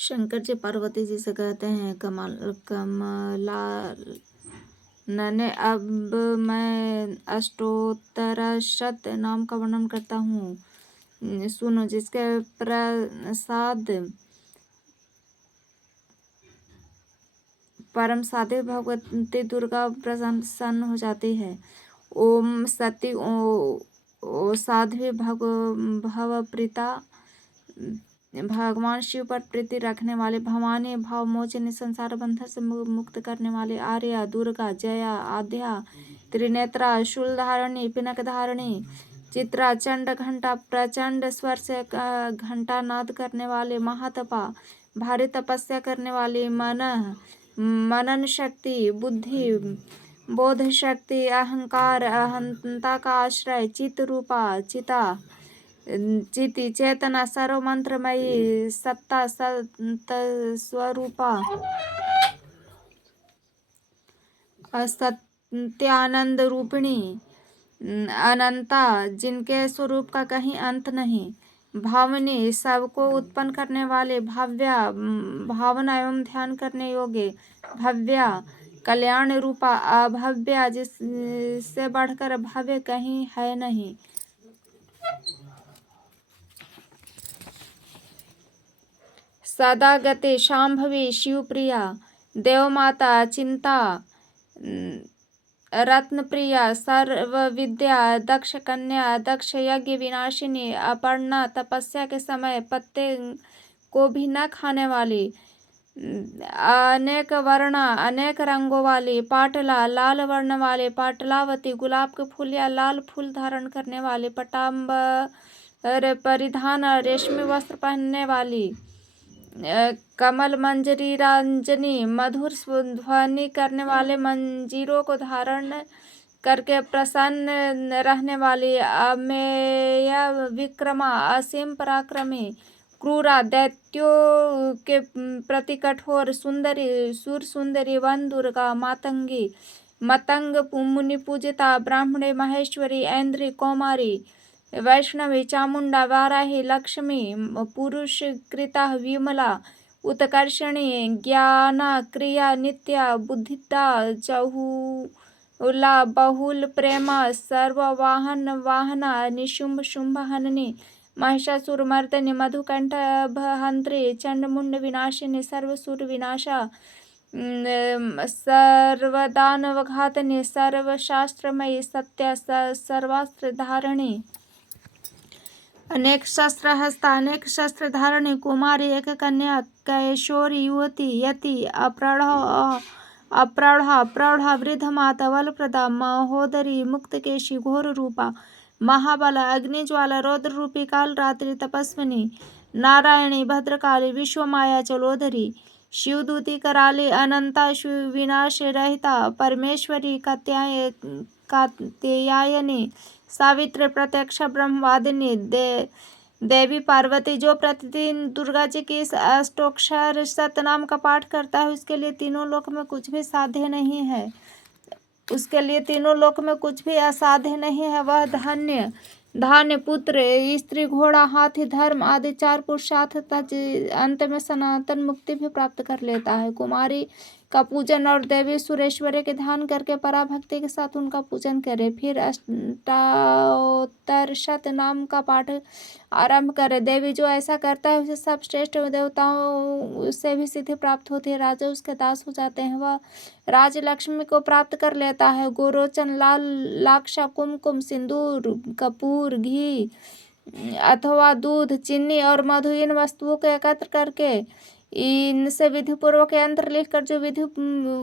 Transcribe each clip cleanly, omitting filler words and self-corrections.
शंकर जी पार्वती जी से कहते हैं कमला नने अब मैं अष्टोत्तरशत नाम का वर्णन करता हूँ, सुनो। जिसके प्रसाद परम साध्य भगवती दुर्गा प्रसन्न हो जाती है। ओम सती ओ साध्वी भवप्रीता, भगवान शिव पर प्रीति रखने वाले, भवानी भाव मोचनी, संसार बंधन से मुक्त करने वाले, आर्या, दुर्गा, जया, आद्या, त्रिनेत्रा, शूलधारिणी, पिनक धारिणी, चित्रा, चंड घंटा, प्रचंड स्वर से घंटा नाद करने वाले, महातपा, भारी तपस्या करने वाली, मनन शक्ति, बुद्धि, बोध शक्ति, अहंकार, अहंता का आश्रय, चित रूपा, चिता, चिति, चेतना, सर्व मंत्रमयी, सत्ता, सत स्वरूपा, सत्यानंद रूपिणी, अनंता, जिनके स्वरूप का कहीं अंत नहीं, भावनी, सबको उत्पन्न करने वाले, भाव्या, भावना एवं ध्यान करने योग्य, भव्या, कल्याण रूपा, अभव्या, जिससे बढ़कर भव्य कहीं है नहीं, सदा गति, शांभवी, शिवप्रिया, देवमाता, चिंता, रत्नप्रिया, सर्व विद्या, दक्ष कन्या, दक्ष यज्ञ विनाशिनी, अपर्णा, तपस्या के समय पत्ते को भी न खाने वाली, अनेक वर्णा, अनेक रंगों वाली, पाटला, लाल वर्ण वाले, पाटलावती, गुलाब के फूल या लाल फूल धारण करने वाली, पटाम्बर परिधान, रेशमी वस्त्र पहनने वाली, कमल मंजरी रंजनी, मधुर ध्वनि करने वाले मंजीरों को धारण करके प्रसन्न रहने वाली, अमेय विक्रमा, असीम पराक्रमी, क्रूरा, दैत्यों के प्रति कठोर, सुंदरी, सुर सुंदरी, वन दुर्गा, मातंगी, मतंग, मुनि पूजिता, ब्राह्मणी, महेश्वरी, ऐन्द्री, कौमारी, वैष्णवी, चामुंडा, वाराही, लक्ष्मी, पुरुष कृता, विमला, उत्कर्षणी, ज्ञाना, क्रिया, नित्या, बुद्धिदा, चहुला, बहुल, प्रेमा, सर्ववाहन वाहना, निशुंभ शुंभ हननी, महिषासुर मर्दनी, मधुकंठ हंत्री, चंडमुंड विनाशिनी, सर्वसुर विनाशा, सर्वदानव घातनी, सर्वशास्त्रमयी, सत्य सर्वास्त्र धारणी, अनेक शस्त्र हस्ता, अनेक शस्त्र धारणी, कुमारी, एक कन्या, कैशोरी, युवती, यति, अप्रौढ़ा, प्रौढ़ा, वृद्ध माता, वलप्रदा, महोदरी, मुक्तकेशी, घोर रूपा, महाबला, अग्निज्वाला, रौद्र रूपी, काल रात्रि, तपस्विनी, नारायणी, भद्रकाली, विश्वमाया, चलोधरी, शिवदूती, कराली, अनंता, शिव विनाश रहिता, परमेश्वरी, कात्यायनी, सावित्री, प्रत्यक्ष ब्रह्मवादिनी, देवी पार्वती। जो प्रतिदिन दुर्गा जी की इस अष्टोक्षर सतनाम का पाठ करता है उसके लिए तीनों लोक में कुछ भी साध्य नहीं है, उसके लिए तीनों लोक में कुछ भी असाध्य नहीं है। वह धन्य, धान्य, पुत्र, स्त्री, घोड़ा, हाथी, धर्म आदि 4 पुरुषार्थ तथा अंत में सनातन मुक्ति भी प्राप्त कर लेता है। कुमारी का पूजन और देवी सुरेश्वरी के ध्यान करके पराभक्ति के साथ उनका पूजन करे, फिर अष्टोत्तर शत नाम का पाठ आरंभ करे। देवी जो ऐसा करता है उसे सब श्रेष्ठ देवताओं से भी सिद्धि प्राप्त होती है, राजा उसके दास हो जाते हैं, वह राज लक्ष्मी को प्राप्त कर लेता है। गोरोचन, लाल लाक्षा, कुमकुम, सिंदूर, कपूर, घी अथवा दूध, चीनी और मधु इन वस्तुओं को एकत्र करके इनसे विधिपूर्वक यंत्र लिखकर जो विधि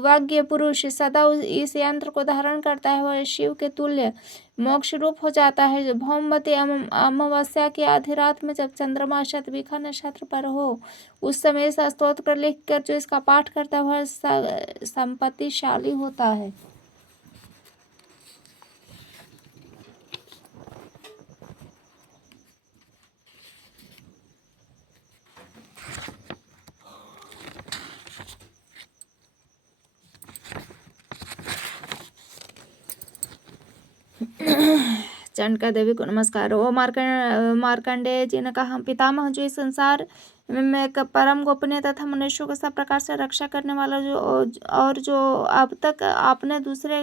वाग्य पुरुष सदा इस यंत्र को धारण करता है वह शिव के तुल्य मोक्ष रूप हो जाता है। भौमवती अमावस्या की आधी रात में जब चंद्रमा शतभिखा नक्षत्र पर हो उस समय इस स्तोत्र लिखकर जो इसका पाठ करता है वह संपत्तिशाली होता है। चंडिका देवी को नमस्कार। ओ मार्कंडेय जी ने कहा, पितामह जो इस संसार में एक परम गोपनीय तथा मनुष्यों को सब प्रकार से रक्षा करने वाला जो अब तक आपने दूसरे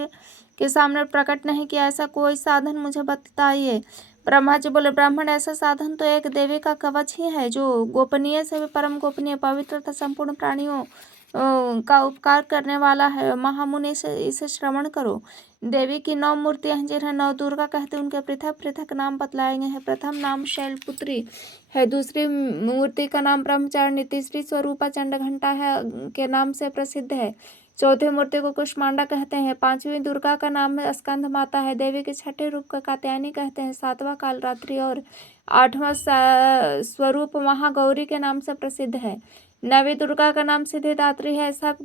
के सामने प्रकट नहीं किया, ऐसा कोई साधन मुझे बताइए। ब्रह्मा जी बोले, ब्राह्मण, ऐसा साधन तो एक देवी का कवच ही है जो गोपनीय से भी परम गोपनीय, पवित्र तथा संपूर्ण प्राणियों का उपकार करने वाला है। महामुनि से इसे श्रवण करो। देवी की 9 मूर्तियां हैं जिन्हें 9 दुर्गा कहते हैं। उनके पृथक पृथक नाम बतलाए गए हैं। प्रथम नाम शैलपुत्री है, दूसरी मूर्ति का नाम ब्रह्मचारिणी, तीसरी स्वरूपा चंडघंटा है के नाम से प्रसिद्ध है, चौथी मूर्ति को कुष्मांडा कहते हैं, पांचवी दुर्गा का नाम स्कंद माता है, देवी के छठे रूप को कात्यायनी कहते हैं, सातवां कालरात्रि और आठवां स्वरूप महागौरी के नाम से प्रसिद्ध है। नवी दुर्गा का नाम सिद्धिदात्री है। सब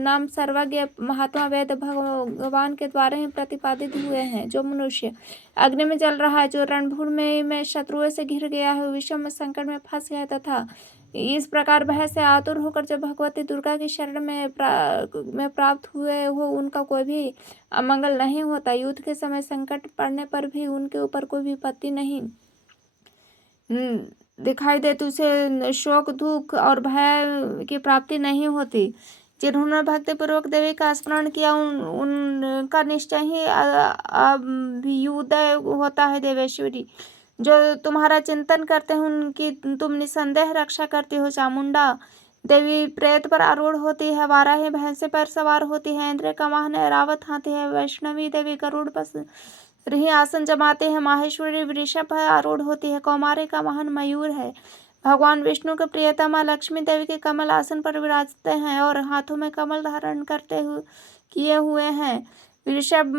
नाम सर्वज्ञ महात्मा वेद भगवान के द्वारा ही प्रतिपादित हुए हैं। जो मनुष्य अग्नि में जल रहा है, जो रणभूमि में शत्रुओं से घिर गया है, विषम में संकट में फंस गया तथा इस प्रकार भय से आतुर होकर जब भगवती दुर्गा की शरण में प्राप्त हुए हो, उनका कोई भी अमंगल नहीं होता। युद्ध के समय संकट पड़ने पर भी उनके ऊपर कोई विपत्ति नहीं दिखाई देती, उसे शोक दुख और भय की प्राप्ति नहीं होती। जिन्होंने भक्तिपूर्वक देवी का स्मरण किया उनका निश्चय ही अभ्युदय होता है। देवेश्वरी, जो तुम्हारा चिंतन करते हैं उनकी तुम निसंदेह रक्षा करती हो। चामुंडा देवी प्रेत पर आरूढ़ होती है, वाराही भैंसे पर सवार होती है, इंद्र का वाहन ऐरावत हाथी है, वैष्णवी देवी गरुड़ पर ही आसन जमाते हैं, माहेश्वरी वृषभ पर आरूढ़ होती है, कौमारी का वाहन मयूर है। भगवान विष्णु के प्रियतमा लक्ष्मी देवी के कमल आसन पर विराजते हैं और हाथों में कमल धारण किए हुए हैं। वृषभ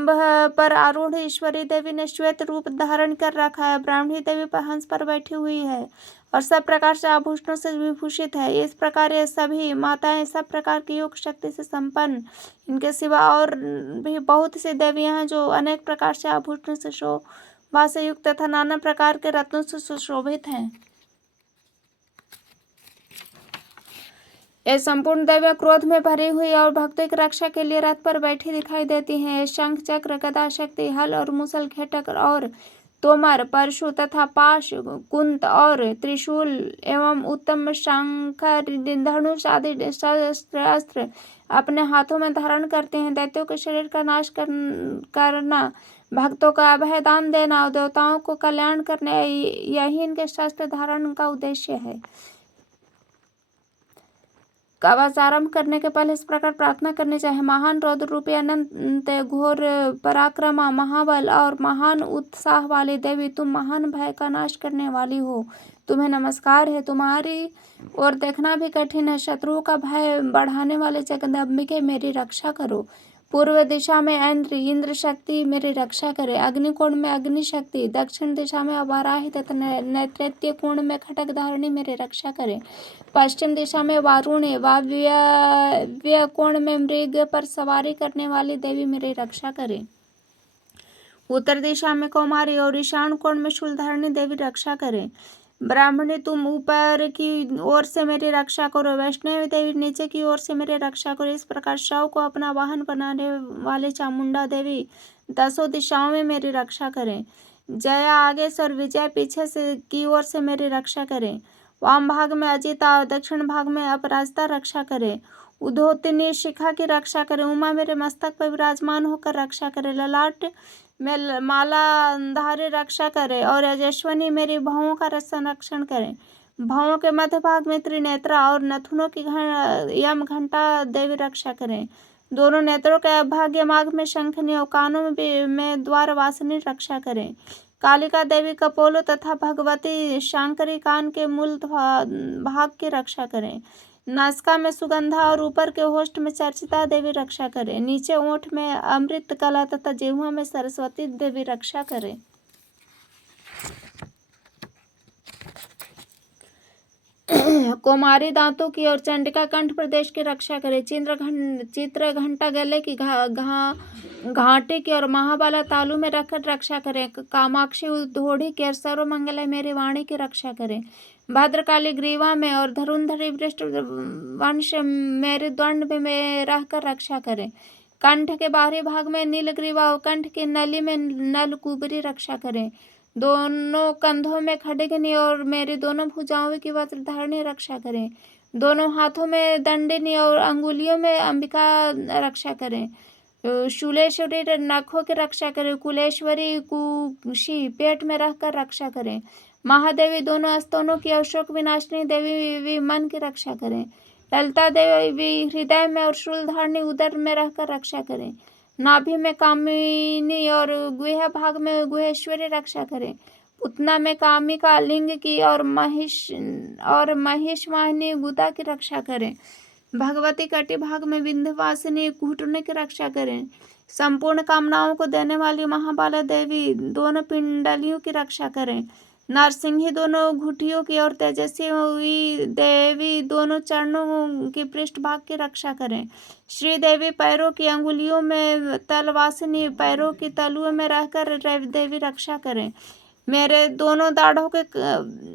पर आरूढ़ ईश्वरी देवी ने श्वेत रूप धारण कर रखा है। ब्राह्मणी देवी पर हंस पर बैठी हुई है और सब प्रकार से आभूषणों से विभूषित है। इस प्रकार ये सभी माताएं सब प्रकार की योग शक्ति से संपन्न, इनके सिवा और भी बहुत सी देवियां हैं जो अनेक प्रकार से आभूषणों से शोभा से युक्त तथा नाना प्रकार के रत्नों से सुशोभित हैं। ये संपूर्ण देवियां क्रोध में भरी हुई और भक्तों की रक्षा के लिए रथ पर बैठी दिखाई देती हैं। शंख चक्र गदा शक्ति हल और मुसल खेटक और तोमर परशु तथा पाश कुंत और त्रिशूल एवं उत्तम शंकर धनुष आदि शस्त्र अपने हाथों में धारण करते हैं। दैत्यों के शरीर का नाश करना, भक्तों का अभय दान देना और देवताओं को कल्याण करना, यही इनके शस्त्र धारण का उद्देश्य है। कवच आरंभ करने के पहले इस प्रकार प्रार्थना करनी चाहिए। महान रौद्र रूपी अनंत घोर पराक्रमा महाबल और महान उत्साह वाली देवी, तुम महान भय का नाश करने वाली हो, तुम्हें नमस्कार है। तुम्हारी ओर देखना भी कठिन है। शत्रुओं का भय बढ़ाने वाले जगदम्बिके मेरी रक्षा करो। पूर्व दिशा में इंद्र शक्ति मेरी रक्षा करे। अग्निकोण में अग्नि शक्ति, दक्षिण दिशा में वाराही तथा नैऋत्य कोण में खटक धारणी मेरी रक्षा करे। पश्चिम दिशा में वारुणी, वायव्य कोण में मृग पर सवारी करने वाली देवी मेरी रक्षा करे। उत्तर दिशा में कौमारी और ईशान कोण में शूलधारिणी देवी रक्षा करे। ब्राह्मणी, तुम ऊपर की ओर से मेरी रक्षा करो। वैष्णवी देवी, नीचे की ओर से मेरी रक्षा करो। इस प्रकार शव को अपना वाहन बनाने वाले चामुंडा देवी 10 दिशाओं में मेरी रक्षा करें। जया आगे से और विजय पीछे से की ओर से मेरी रक्षा करें। वाम भाग में अजिता और दक्षिण भाग में अपराजिता रक्षा करे। उद्योतिनी शिखा की रक्षा करे। उमा मेरे मस्तक पर विराजमान होकर रक्षा करे। ललाट में मालाधारी रक्षा करे और यजस्वनी मेरी भवों का संरक्षण करे। भवों के मध्य भाग में त्रिनेत्रा और नथुनों की यम घंटा देवी रक्षा करें। दोनों नेत्रों के भाग्य मार्ग में शंखनी और कानों में द्वार वासिनी रक्षा करें। कालिका देवी कपोलो तथा भगवती शांकरी कान के मूल भाग की रक्षा करें। नासिका में सुगंधा और ऊपर के होष्ठ में चर्चिता देवी रक्षा करें। नीचे ओठ में अमृत कला तथा जिह्वा में सरस्वती देवी रक्षा करें। कुमारी दांतों की और चंडिका कंठ प्रदेश की रक्षा करे। चित्र घंटा गले की घाटी की और महाबाला तालू में रखकर रक्षा करें। कामाक्षी धोड़ी की और सर्वमंगल मेरी वाणी की रक्षा करें। भद्रकाली ग्रीवा में और धरुंधरी वृष्ट वंश मेरे दंड में रहकर रक्षा करें। कंठ के बाहरी भाग में नीलग्रीवा और कंठ की नली में नलकूबरी रक्षा करें। दोनों कंधों में खड्गनी और मेरी दोनों भुजाओं की वज्रधारिणी रक्षा करें। दोनों हाथों में दंडिनी और अंगुलियों में अंबिका रक्षा करें। शूलेश्वरी नखों की रक्षा करें। कुलेश्वरी कुशी पेट में रहकर रक्षा करें। महादेवी दोनों स्तनों की और शोक विनाशिनी देवी मन की रक्षा करें। ललिता देवी हृदय में और शूलधारिणी उदर में रहकर रक्षा करें। नाभि में कामिनी और गुहा भाग में गुहेश्वरी रक्षा करें। उतना में कामिका लिंग की और महिष वाहिनी गुदा की रक्षा करें। भगवती कटी भाग में विंध्यवासिनी घुटने की रक्षा करें। संपूर्ण कामनाओं को देने वाली महाबाला देवी दोनों पिंडलियों की रक्षा करें। नरसिंही दोनों घुटियों की और तेजस्वी देवी दोनों चरणों की पृष्ठभाग की रक्षा करें। श्री देवी पैरों की अंगुलियों में तलवासिनी पैरों की तलुओं में रहकर देवी रक्षा करें। मेरे दोनों दाढ़ों के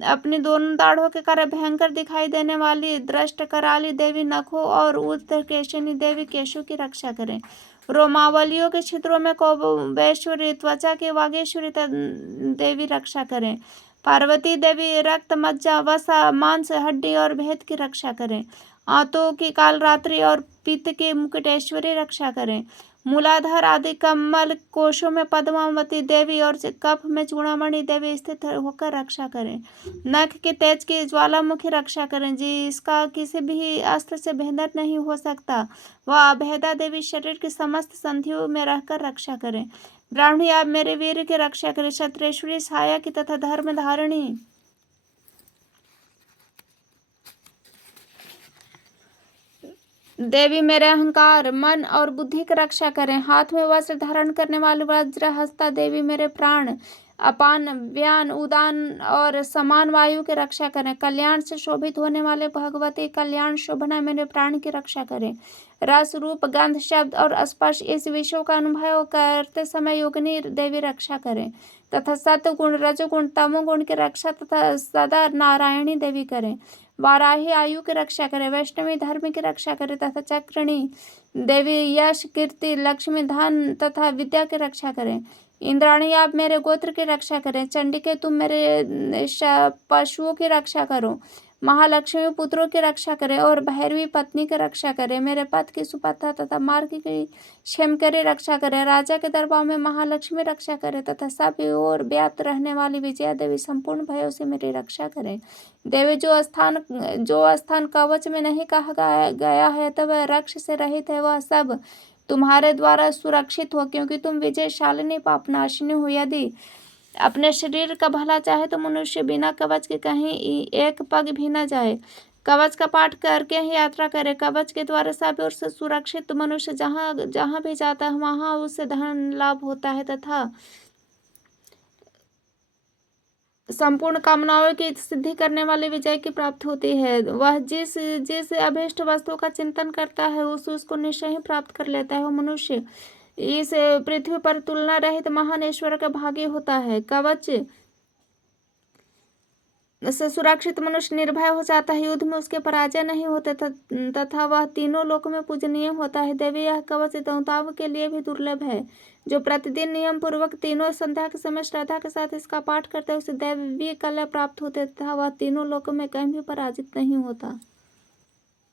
अपनी दोनों दाढ़ों के कारण भयंकर दिखाई देने वाली दृष्ट कराली देवी नखों और उत्तरकेशिनी देवी केशों की रक्षा करें। रोमावलियों के छिद्रों में कौबेश्वरी त्वचा की वागेश्वरी देवी रक्षा करें। पार्वती देवी रक्त मज्जा वसा मांस हड्डी और भेद की रक्षा करें। आंतों की कालरात्रि और पित्त की मुकुटेश्वरी रक्षा करें। मूलाधार आदि कमल कोशों में पद्मावती देवी और कफ में चूड़ामणि देवी स्थित होकर रक्षा करें। नख के तेज की ज्वालामुखी रक्षा करें, जिसका किसी भी अस्त्र से भेदन नहीं हो सकता, वह अभेदा देवी शरीर की समस्त संधियों में रहकर रक्षा करें। ब्राह्मणी आप मेरे वीर की रक्षा करें। क्षत्रेश्वरी छाया की तथा धर्म धारिणी देवी मेरे अहंकार मन और बुद्धि की रक्षा करें। हाथ में वस्त्र धारण करने वाली वज्र हस्ता देवी मेरे प्राण अपान व्यान उदान और समान वायु की रक्षा करें। कल्याण से शोभित होने वाले भगवती कल्याण शोभना मेरे प्राण की रक्षा करें। रस रूप गंध शब्द और स्पर्श इस विषयों का अनुभव करते समय योगिनी देवी रक्षा करें तथा सत्वगुण रजोगुण तमोगुण की रक्षा तथा सदा नारायणी देवी करें। वाराही आयु की रक्षा करे, वैष्णवी धर्म की रक्षा करे तथा चक्रणी देवी यश कीर्ति लक्ष्मी धन तथा विद्या की रक्षा करें। इंद्राणी आप मेरे गोत्र की रक्षा करें। चंडिके तुम मेरे पशुओं की रक्षा करो। महालक्ष्मी पुत्रों की रक्षा करे और भैरवी पत्नी की रक्षा करे। मेरे पथ की सुपथा तथा मार्ग की क्षेमकरी रक्षा करे। राजा के दरबार में महालक्ष्मी रक्षा करे तथा सब ओर व्याप्त रहने वाली विजया देवी संपूर्ण भयों से मेरी रक्षा करे। देवी जो स्थान कवच में नहीं कहा गया है तब वह रक्ष से रहित है, वह सब तुम्हारे द्वारा सुरक्षित हो, क्योंकि तुम विजयशालिनी पापनाशिनी हो। यदि अपने शरीर का भला चाहे तो मनुष्य बिना कवच के कहीं एक पग भी न जाए। कवच का पाठ करके ही यात्रा करे। कवच के द्वारा सब ओर से सुरक्षित मनुष्य जहाँ जहाँ भी जाता है वहाँ उससे धन लाभ होता है तथा संपूर्ण कामनाओं की सिद्धि करने वाली विजय की प्राप्ति होती है। वह जिस जिस अभीष्ट वस्तु का चिंतन करता है उसको निश्चय ही प्राप्त कर लेता है। वह मनुष्य इस पृथ्वी पर तुलना रहित महान ईश्वर का भागी होता है। कवच से सुरक्षित मनुष्य निर्भय हो जाता है, युद्ध में उसके पराजय नहीं होते तथा वह तीनों लोकों में पूजनीय होता है। देवी यह कवच देवताओं के लिए भी दुर्लभ है। जो प्रतिदिन नियम पूर्वक तीनों संध्या के समय श्रद्धा के साथ इसका पाठ करते हैं उसे दैवीय कल्याण प्राप्त होते तथा वह तीनों लोकों में कहीं भी पराजित नहीं होता।